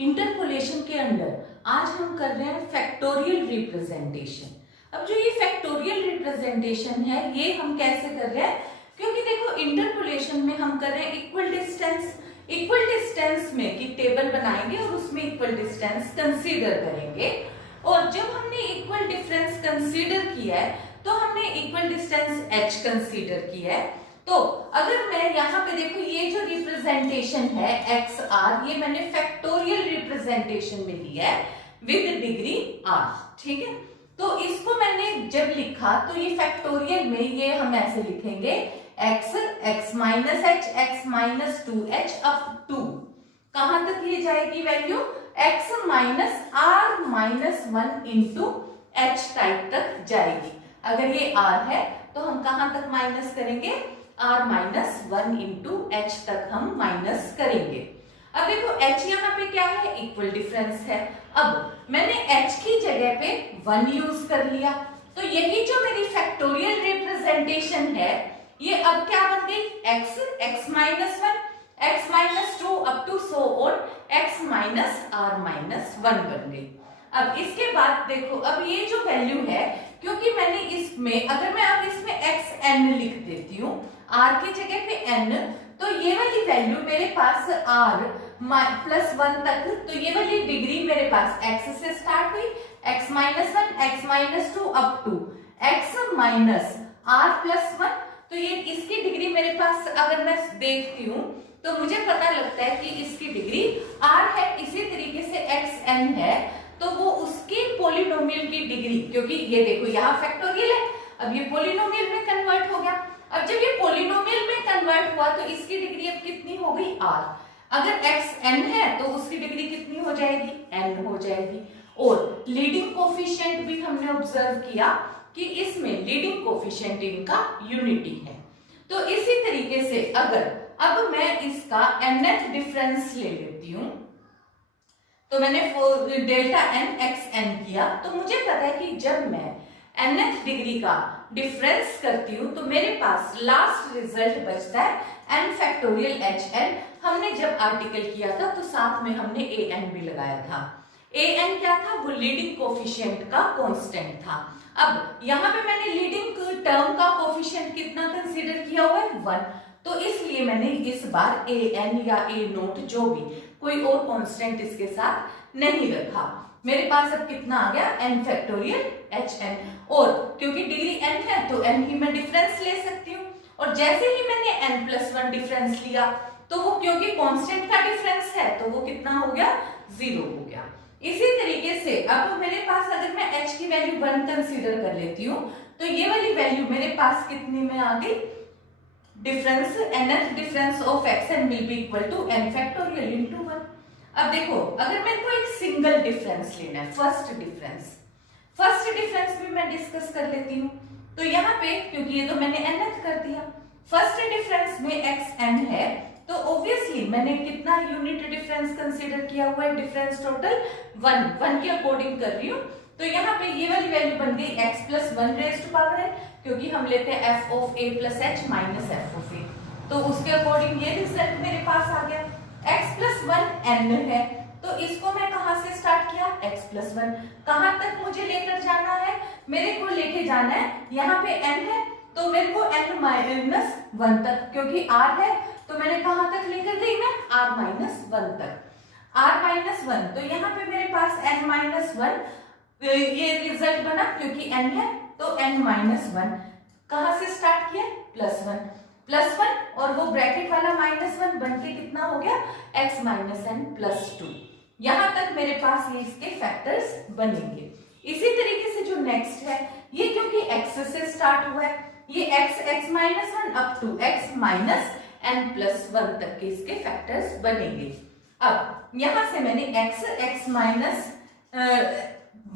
Interpolation के अंदर आज हम कर रहे हैं फैक्टोरियल रिप्रेजेंटेशन। अब जो ये फैक्टोरियल रिप्रेजेंटेशन है ये हम कैसे कर रहे हैं, क्योंकि देखो इंटरपोलेशन में हम कर रहे हैं इक्वल डिस्टेंस में कि टेबल बनाएंगे और उसमें इक्वल डिस्टेंस कंसीडर करेंगे। और जब हमने इक्वल डिफरेंस कंसीडर किया है तो हमने इक्वल डिस्टेंस h कंसीडर किया है। तो अगर मैं यहाँ पे देखो ये जो रिप्रेजेंटेशन है एक्स आर, ये मैंने फैक्टोरियल रिप्रेजेंटेशन में लिया है विद डिग्री r, ठीक है। तो इसको मैंने जब लिखा तो ये फैक्टोरियल में ये हम ऐसे लिखेंगे x minus h x minus 2h up to कहां तक ये जाएगी value x minus r minus 1 into h type तक जाएगी। अगर ये r है तो हम कहां तक माइनस करेंगे, r माइनस 1 इंटू h तक हम माइनस करेंगे। अब देखो h यहाँ पे क्या है, इक्वल डिफरेंस है। अब मैंने h की जगह पे 1 यूज कर लिया, तो यही जो मेरी फैक्टोरियल रिप्रेजेंटेशन है ये अब क्या बन गई x minus 1 x minus 2 up to so on x minus r minus 1 बन गई। अब इसके बाद देखो अब ये जो वैल्यू है, क्योंकि मैंने इसमें अगर मैं अब इसमें xn लिख देती हूँ r की जगह पे n, तो ये वाली वैल्यू मेरे पास r प्लस 1 तक, तो ये वाली डिग्री मेरे पास x से स्टार्ट हुई x minus 1 x minus 2 up to x minus r plus 1। तो ये इसकी डिग्री मेरे पास अगर मैं देखती हूँ तो मुझे पता लगता है कि इसकी डिग्री r है। इसी तरीके से xn है तो वो उसकी पोलिनोमियल की डिग्री, क्योंकि ये देखो यहाँ फैक्टोरियल है, अब ये पोलिनोमियल में कन्वर्ट हो गया। अब जब ये पोलिनोमियल में कन्वर्ट हुआ तो इसकी डिग्री अब कितनी हो गई r। अगर xn है तो उसकी डिग्री कितनी हो जाएगी, n हो जाएगी। और लीडिंग कोफिशिएंट भी हमने ऑब्जर्व किया कि इसमें लीडिंग कोफिशिएंट इनका यूनिटी है। तो इसी तरीके से अगर अब मैं इसका nth डिफरेंस ले लेती हूं, तो मैंने डेल्टा n xn किया, तो मुझे पता है कि जब मैं nth डिग्री का डिफरेंस करती हूँ तो मेरे पास लास्ट रिजल्ट बचता है n फैक्टोरियल hn। हमने जब आर्टिकल किया था तो साथ में हमने an भी लगाया था। an क्या था, वो लीडिंग कोफिशिएंट का कांस्टेंट था। अब यहाँ पे मैंने लीडिंग टर्म का कोफिशिएंट कितना कंसीडर किया हुआ है 1, तो इसलिए मैंने इस बार an या a नोट जो भी कोई और कांस्टेंट इसके साथ नहीं रखा। मेरे पास अब कितना आ गया n फैक्टोरियल hn, और क्योंकि डिग्री n है तो n ही मैं डिफरेंस ले सकती हूँ। और जैसे ही मैंने n प्लस 1 डिफरेंस लिया तो वो क्योंकि कांस्टेंट का डिफरेंस है तो वो कितना हो गया, 0 हो गया। इसी तरीके से अब मेरे पास अगर मैं h की वैल्यू 1 कंसीडर कर लेती हूँ तो ये वाली वैल्यू मेरे पास कितनी में आ गई, difference nth difference of xn will be equal to n factorial into 1। अब देखो अगर मेरे को एक सिंगल डिफरेंस लेना है, फर्स्ट डिफरेंस भी मैं डिस्कस कर लेती हूँ। तो यहाँ पे क्योंकि ये तो मैंने nth कर दिया, फर्स्ट डिफरेंस में xn है तो ऑब्वियसली मैंने कितना यूनिट डिफरेंस कंसीडर किया हुआ है, डिफरेंस टोटल 1 के अकॉर्डिंग कर रही हूँ। तो यहाँ पे ये वाली वैल्यू बन गई x plus 1 raise to power n, क्योंकि हम लेते हैं f of a plus h minus f of a, तो उसके अकॉर्डिंग ये रिजल्ट मेरे पास आ गया। x प्लस 1 n है, तो इसको मैं कहाँ से स्टार्ट किया, x प्लस 1 कहाँ तक मुझे लेकर जाना है, मेरे को लेके जाना है यहाँ पे n है तो मेरे को n माइनस 1 तक, क्योंकि r है तो मैंने कहाँ तक लेकर देना है, r माइनस 1 तक, r माइनस 1। तो यहाँ पे मेरे पास n माइनस 1 ये रिजल्ट बना, क्योंकि n है तो n माइनस 1 कहाँ से स्टार्ट किया, प्लस 1 और वो ब्रैकेट वाला माइनस 1 बन के कितना हो गया, x माइनस n प्लस 2। यहाँ तक मेरे पास ये इसके फैक्टर्स बनेंगे। इसी तरीके से जो नेक्स्ट है ये क्योंकि x से स्टार्ट हुआ है, ये x minus 1 up to x minus n plus 1 तक के इसके फैक्टर्स बनेंगे। अब यहाँ से मैंने x minus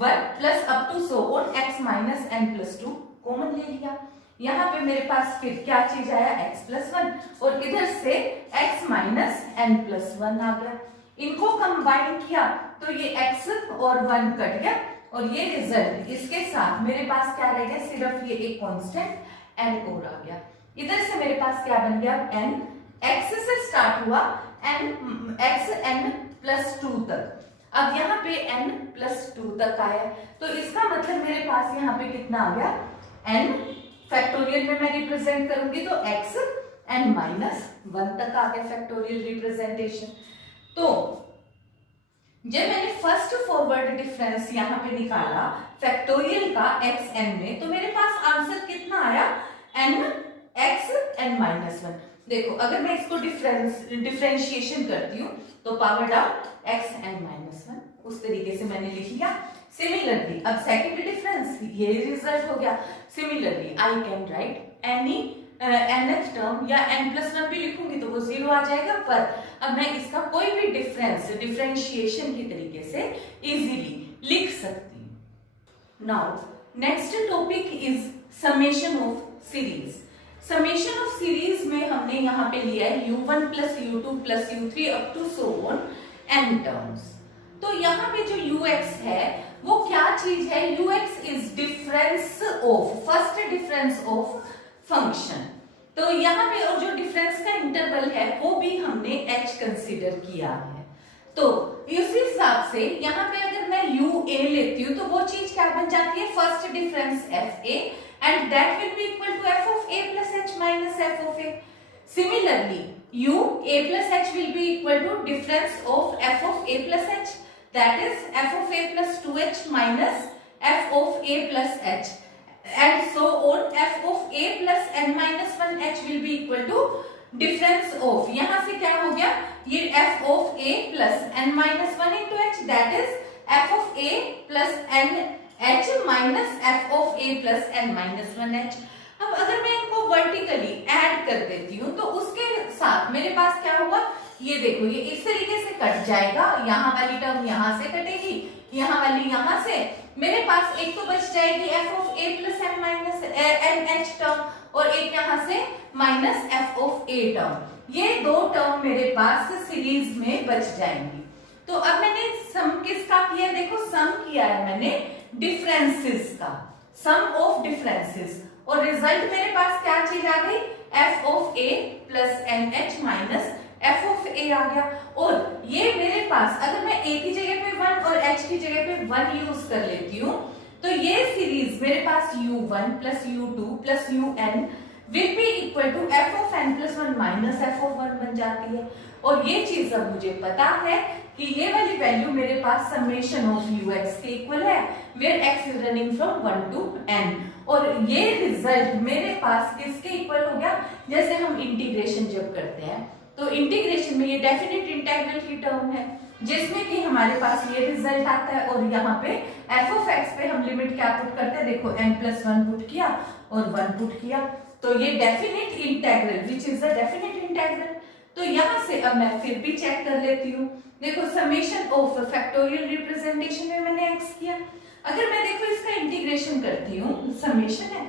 1 plus up to so on x minus n plus 2 common ले लिया। यहाँ पे मेरे पास फिर क्या चीज आया, x प्लस 1 और इधर से x माइनस n प्लस 1 आ गया। इनको कंबाइन किया तो ये x और 1 कट गया और ये रिजल्ट इसके साथ मेरे पास क्या रह गया, सिर्फ ये एक कांस्टेंट n और आ गया। इधर से मेरे पास क्या बन गया, n x से स्टार्ट हुआ n x n +2 तक। अब यहाँ पे n +2 तक आया, तो इसका मतलब मेरे पास यहाँ पे कितना आ गया, n फैक्टोरियल में मैं रिप्रेजेंट करूंगी तो x n-1 तक आ गया फैक्टोरियल रिप्रेजेंटेशन। तो जब मैंने फर्स्ट फॉरवर्ड डिफरेंस यहाँ पे निकाला फैक्टोरियल का xn में, तो मेरे पास आंसर कितना आया, x n-1। देखो अगर मैं इसको डिफरेंशिएशन करती हूँ तो पावर डाउन x n-1, उस तरीके से मैंने लिख लिया। सिमिलरली अब सेकंड डिफरेंस, ये रिजल्ट हो गया। Similarly I can write any nth term या n+1 भी लिखूंगी तो वो 0 आ जाएगा, पर अब मैं इसका कोई भी डिफरेंशिएशन की तरीके से इजीली लिख सकती हूँ। Now next topic is summation of series. Summation of series में हमने यहाँ पे लिया है u1 + u2 + u3 up to so on n terms. तो यहाँ पे जो ux है वो क्या चीज है, ux is difference of, first difference of function. तो यहाँ पे और जो डिफरेंस का इंटरवल है वो भी हमने h कंसीडर किया है। तो इस हिसाब से यहाँ पे अगर मैं ua लेती हूँ तो वो चीज क्या बन जाती है, first difference fa and that will be equal to f of a plus h minus f of a. Similarly, u a plus h will be equal to difference of f of a plus h, that is f of a plus 2h minus f of a plus h, and so on f of a plus n minus 1h will be equal to difference of, यहाँ से क्या हो गया, ये f of a plus n minus 1 into h, that is f of a plus n h minus f of a plus n minus 1h। अब अगर मैं इनको वर्टिकली ऐड कर देती हूँ तो उसके साथ मेरे पास क्या हुआ, ये देखो ये इस तरीके से कट जाएगा, यहाँ वाली टर्म यहाँ से कटेगी, यहाँ वाली यहाँ से, मेरे पास एक तो बच जाएगी f of a plus n minus n h term और एक यहाँ से minus f of a term. ये दो टर्म मेरे पास सीरीज में बच जाएंगी। तो अब मैंने सम किसका किया, देखो सम किया है मैंने डिफरेंसेस का, सम ऑफ डिफरेंसेस, और रिजल्ट मेरे पास क्या चीज आ गई, f of a plus nh minus f of a आ गया। और ये मेरे पास अगर मैं a की जगह पे 1 और h की जगह पे 1 यूज कर लेती हूँ तो ये सीरीज मेरे पास u1 plus u2 plus un will be equal to f of n+1 minus f of 1 बन जाती है। और ये चीज अब मुझे पता है कि ये वाली वैल्यू मेरे पास समेशन ऑफ ux के इक्वल है, where x is running from 1 to n। और ये रिजल्ट मेरे पास किसके इक्वल हो गया, जैसे हम इंटीग्रेशन जब करते हैं तो इंटीग्रेशन में ये डेफिनेट इंटीग्रल की टर्म है जिसमें कि हमारे पास ये रिजल्ट आता है, और यहाँ पे f of x पे हम लिमिट क्या पुट करते हैं, देखो n+1 पुट किया और 1 पुट किया, तो ये definite integral which is the definite integral. तो यहाँ से अब मैं फिर भी चेक कर लेती हूँ, देखो समेशन ऑफ फैक्टोरियल रिप्रेजेंटेशन में मैंने x किया, अगर मैं देखो इसका इंटीग्रेशन करती हूँ, समेशन है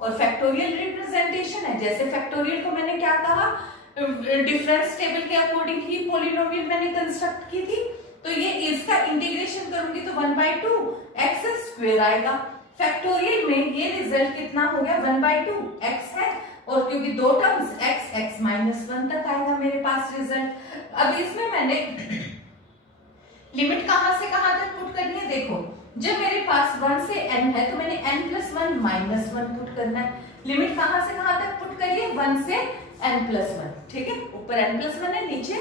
और फैक्टोरियल रिप्रेजेंटेशन है, जैसे फैक्टोरियल को मैंने क्या कहा, डिफरेंस टेबल के अकॉर्डिंग ही पॉलिनोमियल मैंने कंस्ट्रक्ट की थी, तो ये इसका इंटीग्रेशन करूंगी तो 1/2 x स्क्वायर आएगा। फैक्टोरियल में ये रिजल्ट कितना हो गया, 1/2 x है, और क्योंकि दो टर्म्स x -1 तक आएगा मेरे पास रिजल्ट। अब इसमें मैंने लिमिट कहां से कहां तक पुट करनी है, देखो जब मेरे पास 1 से n है तो मैंने n+1 -1 पुट करना है। लिमिट कहां से कहां तक पुट करिए, 1 से n+1, ठीक है, ऊपर n+1 है नीचे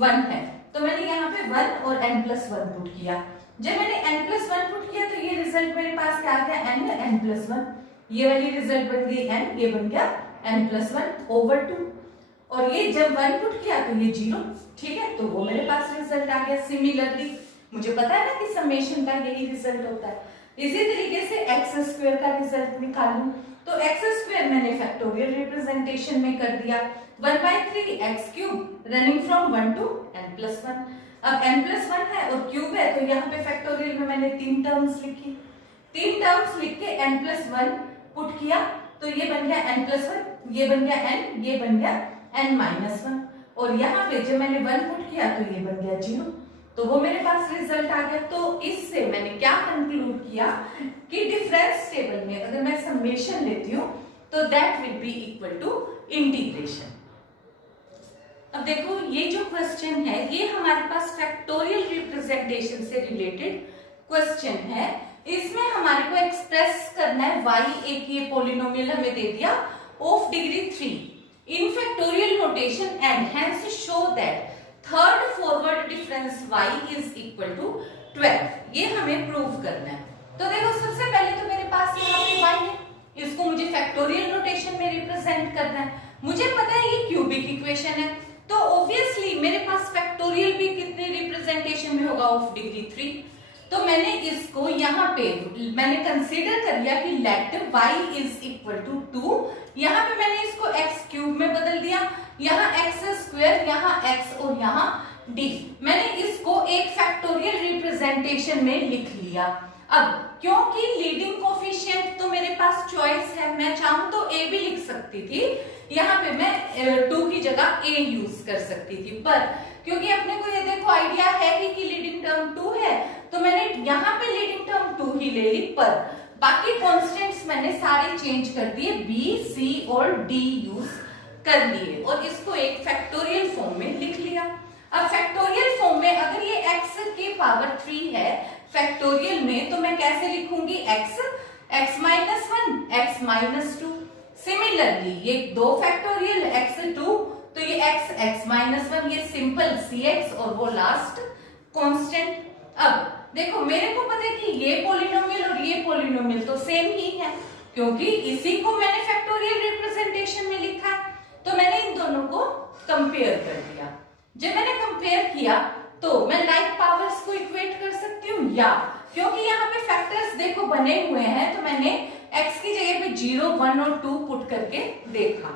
1 है, तो मैंने यहाँ पे 1 और n+1 पुट किया। जब मैंने n+1 पुट किया तो ये रिजल्ट मेरे पास क्या आ गया, n+1, ये वाली रिजल्ट बन गई n, ये बन गया n+1/2, और ये जब 1 पुट किया तो ये 0, ठीक है, तो वो मेरे पास रिजल्ट आ गया। सिमिलरली मुझे पता है ना कि समेशन का यही रिजल्ट होता है, इसी तरीके से x² का रिजल्ट निकालूं तो x² मैंने फैक्टोरियल रिप्रेजेंटेशन में कर दिया, 1/3 x³ running from 1 to n+1। अब n+1 है और क्यूब है तो यहाँ पे फैक्टोरियल में मैंने 3 टर्म्स लिखी, 3 टर्म्स लिख के n+1 पुट किया तो ये बन गया n+1, ये बन गया n, ये बन गया n-1, और यहाँ पे जब मैंने 1 पुट किया तो ये बन गया 0, तो वो मेरे पास रिजल्ट आ गया। तो इससे मैंने क्या कंक्लूड किया कि डिफरेंस टेबल में अगर मैं समेशन लेती हूँ तो that will be equal to integration. अब देखो ये जो क्वेश्चन है ये हमारे पास फैक्टोरियल रिप्रेजेंटेशन से रिलेटेड क्वेश्चन है। इसमें हमारे को एक्सप्रेस करना है y, एक ये पॉलिनोमियल हमें दे दिया of degree 3 in factorial notation and hence show that third forward difference y is equal to 12। ये हमें प्रूव करना है। तो देखो सबसे पहले तो मेरे पास यहाँ पे y है, इसको मुझे फैक्टोरियल नोटेशन में रिप्रेजेंट करना है। मुझे पता है ये क्यूबिक इक्वेशन है, तो ऑब्वियसली मेरे पास फैक्टोरियल भी कितने रिप्रेजेंटेशन में होगा, ऑफ डिग्री 3। तो मैंने इसको यहाँ पे मैंने कंसीडर कर लिया कि let y is equal to 2। यहाँ पे मैंने इसको x क्यूब में बदल दिया, यहाँ x स्क्वायर, यहाँ x और यहाँ d। मैंने इसको एक फैक्टोरियल रिप्रेजेंटेशन में लिख लिया। अब क्योंकि लीडिंग कोफिशिएंट तो मेरे पास चॉइस है, मैं चाहूं तो a भी लिख सकती थी, यहाँ पे मैं 2 की जगह a यूज कर सकती थी, पर क्योंकि अपने को ये देखो आइडिया है कि लीडिंग टर्म 2 है, तो मैंने यहाँ पे लीडिंग टर्म 2 ही ले ली, पर बाकी कॉन्स्टेंट्स मैंने सारे चेंज कर दिए, b, c और d यूज कर लिए और इसको एक फैक्टोरियल फॉर्म में लिख लिया। अब फैक्टोरियल फॉर्म में अगर ये x की पावर 3 है फैक्टोरियल में, तो मैं कैसे लिखूंगी, x minus 1, x minus 2। Similarly ये 2 फैक्टोरियल x2, तो ये x माइनस 1, ये सिंपल cx और वो लास्ट कांस्टेंट। अब देखो मेरे को पता है कि ये पॉलिनोमियल और ये पॉलिनोमियल तो सेम ही है, क्योंकि इसी को मैंने फैक्टोरियल रिप्रेजेंटेशन में लिखा है, तो मैंने इन दोनों को कंपेयर कर दिया। जब मैंने कंपेयर किया तो मैं लाइक पावर्स को इक्वेट कर सकती हूँ, या क्योंकि यहाँ पे फैक्टर्स देखो बने हुए हैं, तो मैंने x की जगह पे 0, 1 और 2 पुट करके देखा।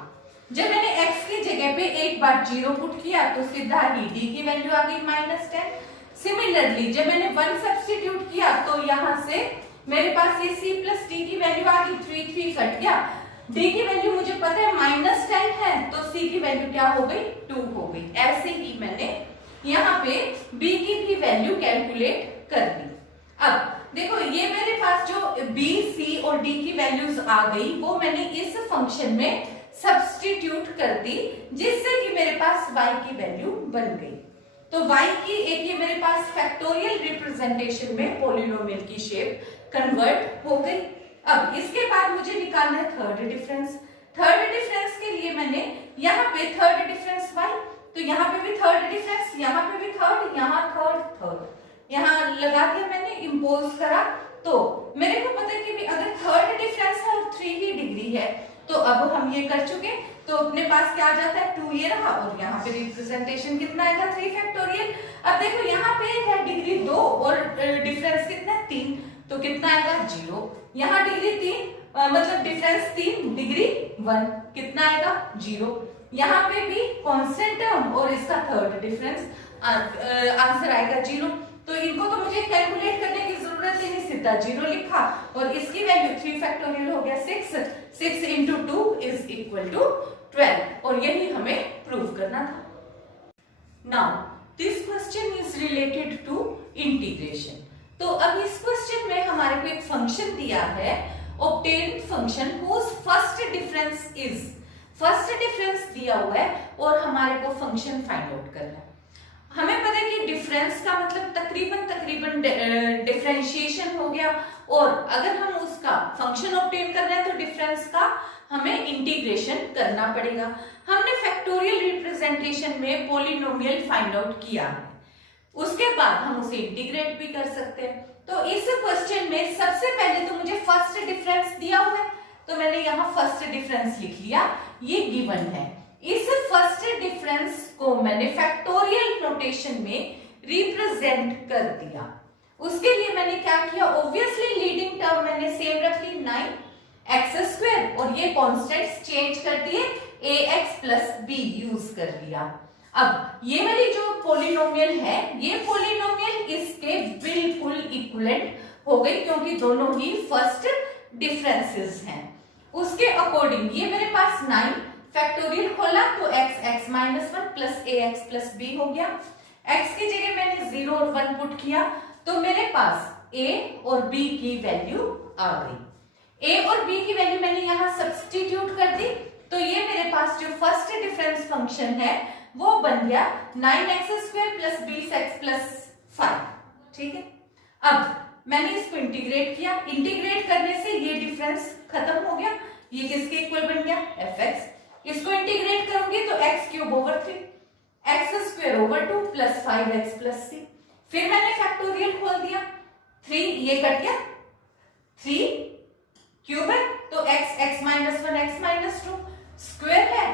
जब मैंने x की जगह पे एक बार 0 पुट किया तो सीधा ही d की वैल्यू आ गई -10। सिमिलरली जब मैंने 1 सब्स्टिट्यूट किया तो यहाँ से मेरे पास ये c प्लस d की वैल्यू आ गई, 3 कट गया, d की वैल्यू मुझे पता है -10 है, तो c की वैल्यू क्या हो गई, 2 हो गई। ऐसे ही मैंने यहाँ पे b की भी वैल्यू कैलकुलेट कर दी। अब देखो ये मेरे पास जो b, c और d की वैल्यूज आ गई, वो मैंने इस फंक्शन में सब्स्टिट्यूट कर दी, जिससे कि मेरे पास y की वैल्यू बन गई। तो y की एक ये मेरे पास फैक्टोरियल रिप्रेजेंटेशन में पॉलिनोमियल की शेप कन्वर्ट हो गई। अब इसके बाद मुझे निकालना है थर्ड डिफरेंस। थर्ड डिफरेंस के लिए मैंने यहाँ पे थर्ड डिफरेंस y, तो यहाँ पे भी थर्ड डिफरेंस, यहाँ पे भी थर्ड, यहाँ थर्ड, यहाँ लगा दिया मैंने, इम्पोज करा। तो मेरे को पता है कि अगर थर्ड डिफरेंस है और 3 ही डिग्री है, तो अब हम ये कर चुके, तो अपने पास क्या आ जाता है, 2 ये रहा, और यहाँ पे रिप्रेजेंटेशन कितना आएगा, 3 फैक्टोरियल। अब देखो यहाँ पे है डिग्री 2 और डिफरेंस कितना है, 3, तो कितना आएगा, 0। यहाँ डिग्री 3 मतलब डिफरेंस 3, डिग्री 1 कितना आएगा, 0। यहाँ पे भी कांस्टेंट टर्म और इसका थर्ड डिफरेंस, आंसर आएगा 0। तो इनको तो मुझे कैलकुलेट करने की जरूरत ही नहीं, सीधा 0 लिखा और इसकी वैल्यू 3 फैक्टोरियल हो गया 6 इंटू 2 इज इक्वल टू 12, और यही हमें प्रूव करना था। Now this question is related to integration. तो अब इस क्वेश्चन में हमारे को एक फंक्शन दिया है, obtain function whose first difference is, first difference दिया हुआ है और हमारे को फंक्शन फाइंड आउट करना है। हमें पता है कि डिफरेंस का मतलब तकरीबन डिफरेंशिएशन हो गया, और अगर हम उसका फंक्शन ऑब्टेन कर रहे हैं तो डिफरेंस का हमें इंटीग्रेशन करना पड़ेगा। हमने फैक्टोरियल रिप्रेजेंटेशन में पॉलिनोमियल फाइंड आउट किया है, उसके बाद हम उसे इंटीग्रेट भी कर सकते हैं। तो इस क्वेश्चन में सबसे पहले तो मुझे फर्स्ट डिफरेंस दिया हुआ है, तो मैंने यहाँ फर्स्ट डिफरेंस लिख लिया, ये गिवन है। इस फर्स्ट डिफरेंस को मैंने फैक्टोरियल नोटेशन में रिप्रेजेंट कर दिया। उसके लिए मैंने क्या किया, ऑब्वियसली लीडिंग टर्म मैंने सेम रख ली 9x², और ये कॉन्स्टेंट्स चेंज कर दिए, ax प्लस b यूज कर लिया। अब ये मेरी जो पॉलिनोमियल है, ये पॉलिनोमियल इसके बिल्कुल इक्विवेलेंट हो गई, क्योंकि दोनों ही फर्स्ट डिफरेंसेस हैं। उसके अकॉर्डिंग ये मेरे पास 9 फैक्टोरियल खोला तो x minus 1 plus ax plus b हो गया। x की जगह मैंने 0 और 1 पुट किया, तो मेरे पास a और b की वैल्यू आ गई। a और b की वैल्यू मैंने यहाँ सब्स्टिट्यूट कर दी, तो ये मेरे पास जो फर्स्ट डिफरेंस फंक्शन है वो बन गया 9x² प्लस 20x प्लस 5। ठीक है, अब मैंने इसको इंटीग्रेट किया, इंटीग्रेट करने से ये डिफरेंस खत्म हो गया, ये किसके इक्वल बन गया, fx। इसको इंटीग्रेट करूंगी तो x³ over 3 x² over 2 plus 5x plus 3। फिर मैंने फैक्टोरियल खोल दिया, 3 ये कट गया, 3 क्यूब है तो x minus 1 x minus 2, square है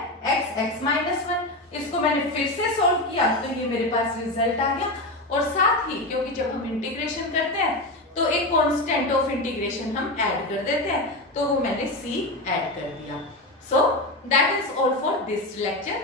x माइनस 1। इसको मैंने फिर से सॉल्व किया तो ये मेरे पास रिजल्ट आ गया। और साथ ही क्योंकि जब हम इंटीग्रेशन करते हैं तो एक कांस्टेंट ऑफ इंटीग्रेशन हम ऐड कर देते हैं, तो वो मैंने c ऐड कर दिया। So that is all for this lecture.